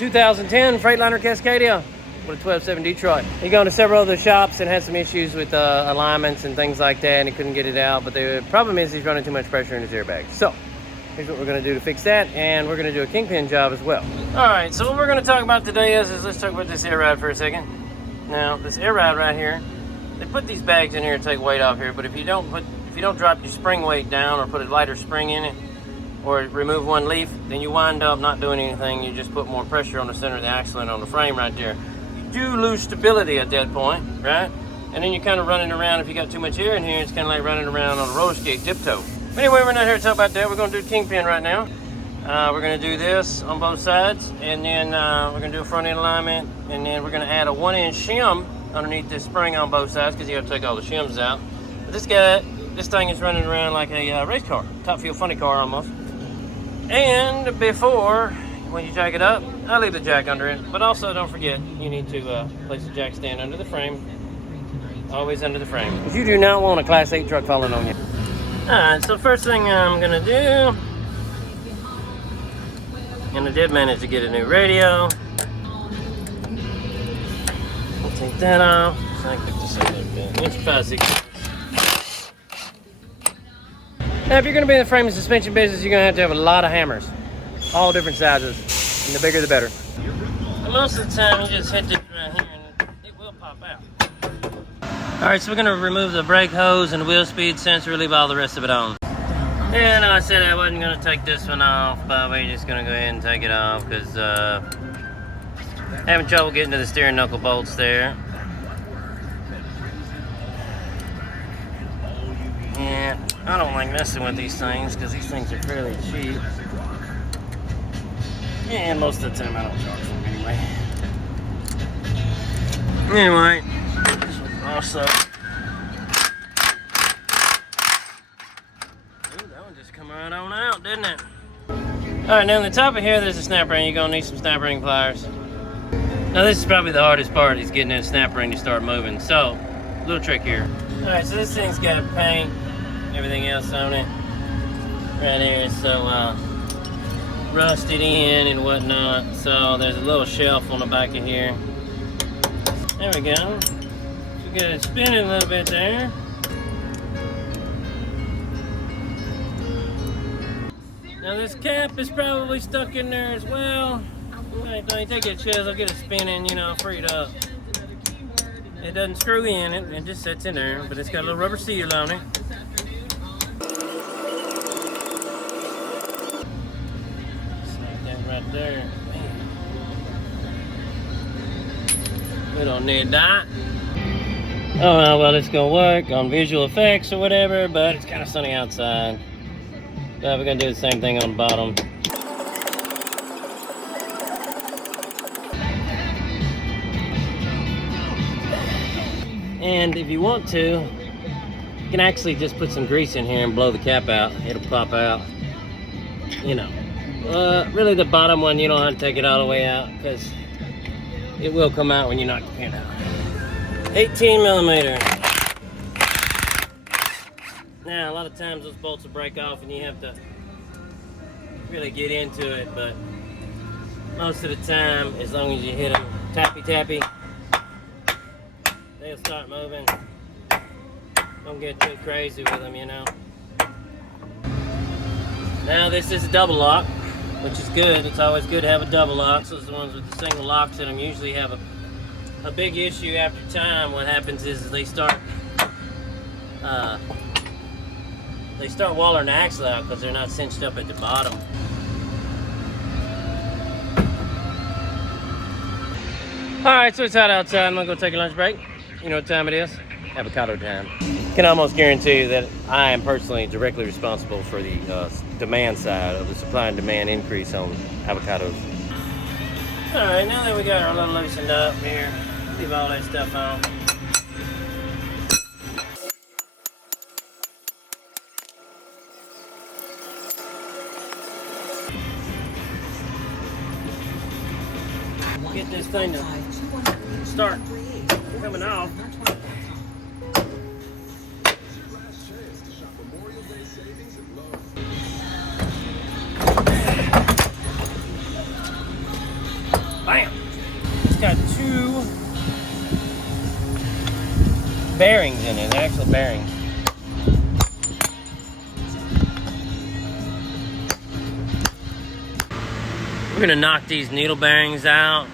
2010 Freightliner Cascadia with a 12.7 Detroit. He gone to several other shops and had some issues with alignments and things like that, and he couldn't get it out. But the problem is he's running too much pressure in his airbag. So here's what we're going to do to fix that, and we're going to do a kingpin job as well. All right, so what we're going to talk about today is let's talk about this air ride for a second. Now, this air ride right here, they put these bags in here to take weight off here, but if you don't drop your spring weight down or put a lighter spring in it, or remove one leaf, then you wind up not doing anything. You just put more pressure on the center of the axle and on the frame right there. You do lose stability at that point, right? And then you're kind of running around. If you got too much air in here, it's kind of like running around on a roller skate tiptoe. But anyway, we're not here to talk about that. We're going to do kingpin right now. We're going to do this on both sides, and then we're going to do a front end alignment, and then we're going to add a 1-inch shim underneath this spring on both sides because you have to take all the shims out. But this thing is running around like a race car, top fuel funny car almost. And before, when you jack it up, I leave the jack under it. But also, don't forget, you need to place the jack stand under the frame. Always under the frame. Because you do not want a Class 8 truck falling on you. Alright, so first thing I'm going to do, and I did manage to get a new radio. I'll take that off. So I can get this a little bit. It's 5/6. Now, if you're going to be in the frame and suspension business, you're going to have a lot of hammers. All different sizes. And the bigger, the better. And most of the time, you just hit this right here and it will pop out. Alright, so we're going to remove the brake hose and the wheel speed sensor, leave all the rest of it on. And I said I wasn't going to take this one off, but we're just going to go ahead and take it off because having trouble getting to the steering knuckle bolts there. And I don't like messing with these things because these things are fairly cheap. And most of the time I don't charge for them anyway. Anyway, this was also... Ooh, that one just come right on out, didn't it? Alright, now on the top of here there's a snap ring. You're going to need some snap ring pliers. Now this is probably the hardest part, is getting that snap ring to start moving. So, little trick here. Alright, so this thing's got paint, everything else on it right here, so rusted in and whatnot. So there's a little shelf on the back of here. There we go. We get it spinning a little bit there. Now this cap is probably stuck in there as well. Don't you take that chisel, get it spinning, you know, freed up. It doesn't screw in, it just sits in there, but it's got a little rubber seal on it. Right there. We don't need that. Oh well, it's gonna work on visual effects or whatever, but it's kind of sunny outside. But we're gonna do the same thing on the bottom. And if you want to, you can actually just put some grease in here and blow the cap out. It'll pop out, you know. Really the bottom one, you don't have to take it all the way out because it will come out when you knock the pin out. 18 millimeter. Now, a lot of times those bolts will break off and you have to really get into it, but most of the time, as long as you hit them tappy, they'll start moving. Don't get too crazy with them, you know. Now, this is a double lock, which is good. It's always good to have a double lock. So the ones with the single locks in them usually have a big issue after time. What happens is they start wallering the axle out because they're not cinched up at the bottom. Alright, so it's hot outside. I'm gonna go take a lunch break. You know what time it is? Avocado time. I can almost guarantee you that I am personally directly responsible for the demand side of the supply and demand increase on avocados. Alright, now that we got our little loosened up here, leave all that stuff on. Get this thing to start coming off. Bam! It's got 2 bearings in it, actual bearings. We're gonna knock these needle bearings out.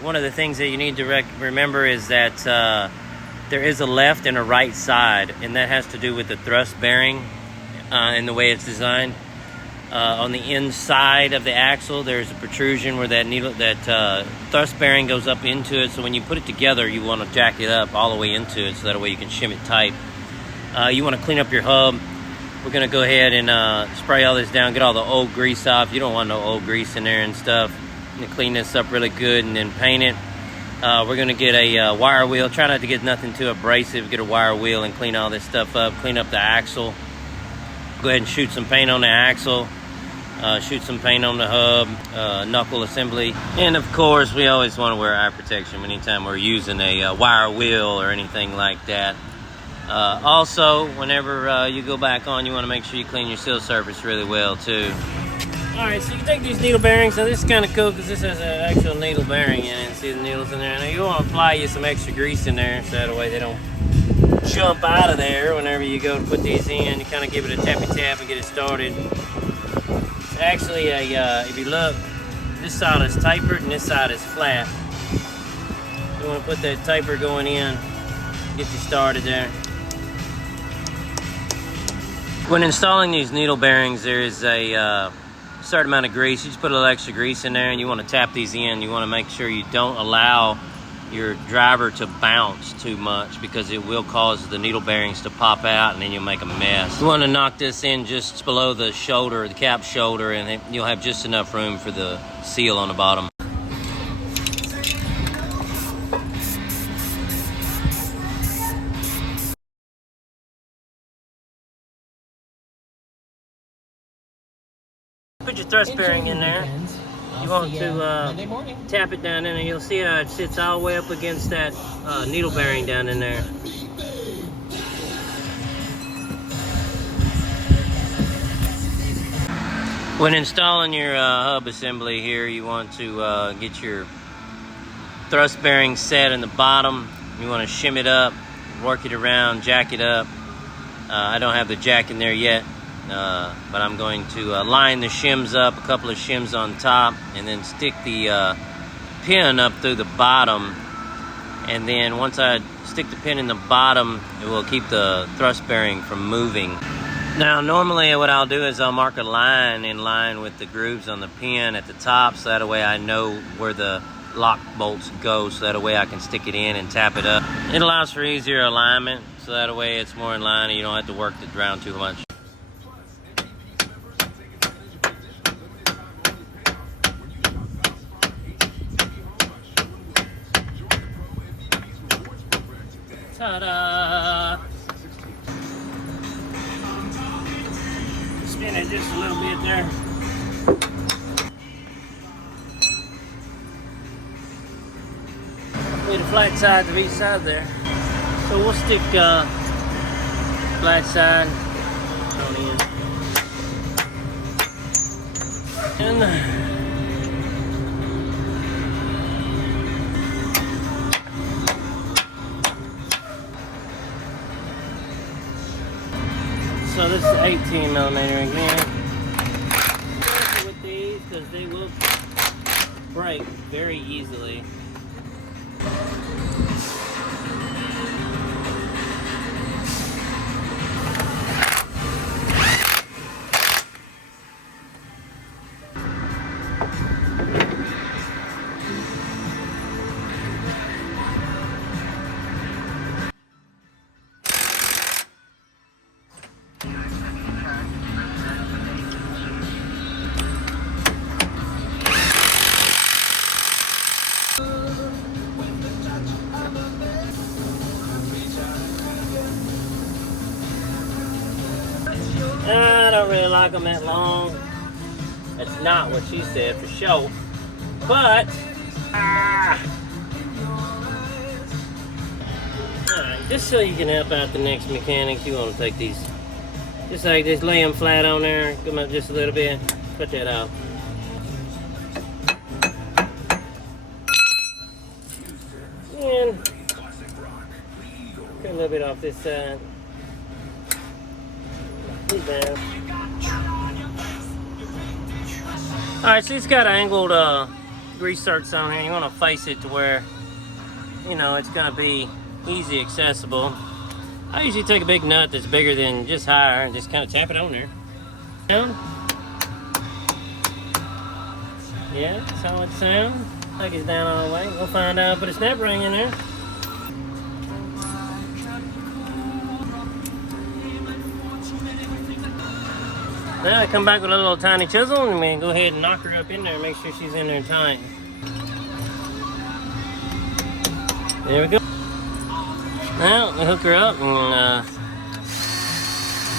One of the things that you need to remember is that there is a left and a right side, and that has to do with the thrust bearing and the way it's designed. On the inside of the axle, there's a protrusion where that thrust bearing goes up into it. So when you put it together, you want to jack it up all the way into it, so that way you can shim it tight. You want to clean up your hub. We're gonna go ahead and spray all this down, get all the old grease off. You don't want no old grease in there and stuff. I'm gonna clean this up really good and then paint it. We're gonna get a wire wheel. Try not to get nothing too abrasive. Get a wire wheel and clean all this stuff up. Clean up the axle. Go ahead and shoot some paint on the axle. Shoot some paint on the hub, knuckle assembly. And of course, we always want to wear eye protection anytime we're using a wire wheel or anything like that. Also, whenever you go back on, you want to make sure you clean your seal surface really well too. Alright, so you take these needle bearings. Now this is kind of cool because this has an actual needle bearing in it. See the needles in there? Now you want to apply you some extra grease in there so that way they don't jump out of there whenever you go to put these in. You kind of give it a tappy tap and get it started. It's actually if you look, this side is tapered and this side is flat. You want to put that taper going in, get you started there. When installing these needle bearings, there is a certain amount of grease. You just put a little extra grease in there and you want to tap these in. You want to make sure you don't allow your driver to bounce too much because it will cause the needle bearings to pop out and then you'll make a mess. You want to knock this in just below the shoulder, the cap shoulder, and you'll have just enough room for the seal on the bottom. Put your thrust bearing in there. You want to tap it down in there. You'll see how it sits all the way up against that needle bearing down in there. When installing your hub assembly here, you want to get your thrust bearing set in the bottom. You want to shim it up, work it around, jack it up. I don't have the jack in there yet. But I'm going to line the shims up, a couple of shims on top, and then stick the pin up through the bottom. And then once I stick the pin in the bottom, it will keep the thrust bearing from moving. Now normally what I'll do is I'll mark a line in line with the grooves on the pin at the top, so that way I know where the lock bolts go, so that way I can stick it in and tap it up. It allows for easier alignment, so that way it's more in line and you don't have to work it around too much. Ta-da! Spin it just a little bit there. Need a flat side to each side there. So we'll stick flat side on in. And so this is 18 millimeter again. Careful with these because they will break very easily. I don't really like them that long. That's not what she said for sure. But, alright, just so you can help out the next mechanic, you want to take these, just like this, lay them flat on there, come up just a little bit, cut that out. little bit off this side. Put it down. Alright, so it's got angled grease zerks on here. You want to face it to where, you know, it's going to be easy accessible. I usually take a big nut that's bigger than just higher and just kind of tap it on there. Down. Yeah, that's how it sounds. Like it's down all the way. We'll find out. Put a snap ring in there. Now I come back with a little tiny chisel and we go ahead and knock her up in there and make sure she's in there tight. There we go. Now we hook her up and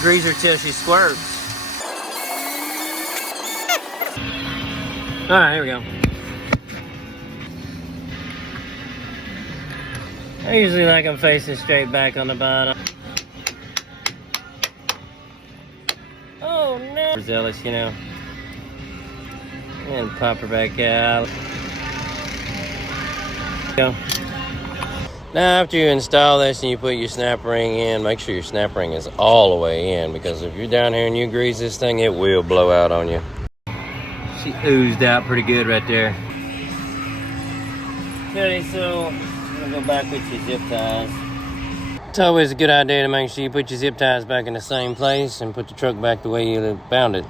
grease her till she squirts. Alright, here we go. I usually like them facing straight back on the bottom. Oh no! Overzealous, you know. And pop her back out. Go. Now after you install this and you put your snap ring in, make sure your snap ring is all the way in, because if you're down here and you grease this thing, it will blow out on you. She oozed out pretty good right there. Okay, so I'm gonna go back with your zip ties. It's always a good idea to make sure you put your zip ties back in the same place and put the truck back the way you found it.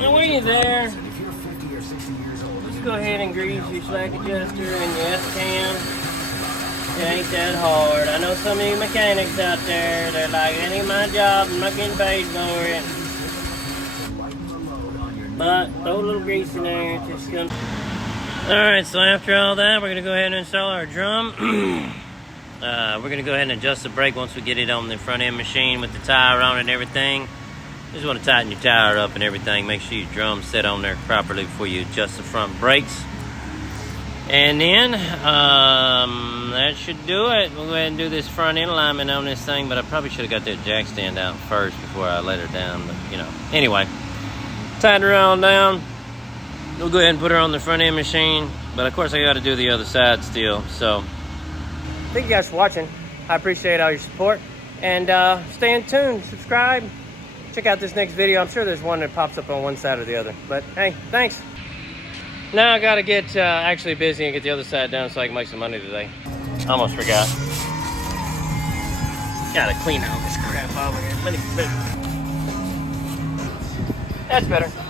And when you're there, just go ahead and grease your slack adjuster and your S-cam. It ain't that hard. I know some of you mechanics out there, they're like, it ain't my job, I'm not getting paid for it. But throw a little grease in there, it's just gonna... Alright, so after all that, we're gonna go ahead and install our drum. We're gonna go ahead and adjust the brake once we get it on the front end machine with the tire on it and everything. You just want to tighten your tire up and everything. Make sure your drum's set on there properly before you adjust the front brakes. And then, that should do it. We'll go ahead and do this front end alignment on this thing, but I probably should have got that jack stand out first before I let her down, but you know. Anyway, tighten her all down. We'll go ahead and put her on the front end machine, but of course I got to do the other side still, so. Thank you guys for watching. I appreciate all your support, and stay in tune, subscribe, check out this next video. I'm sure there's one that pops up on one side or the other, but hey, thanks. Now I gotta get actually busy and get the other side done so I can make some money today. Almost forgot. Gotta clean all this crap over here. That's better.